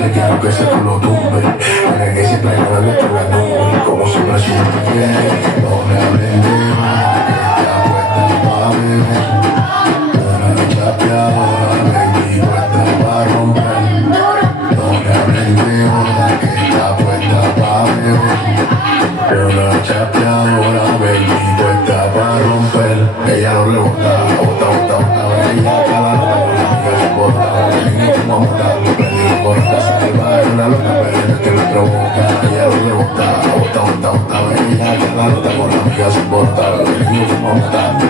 Dale que aunque ese culo tumbe Para que siempre no le la nube Como siempre siempre No me hablen de más Esta puesta pa' beber. Para la chapeadora Baby puesta pa' romper. No me hablen de más Esta puesta pa' beber. Pero la chapeadora Baby puesta pa' romper. Ella no le gusta, gusta Thank you.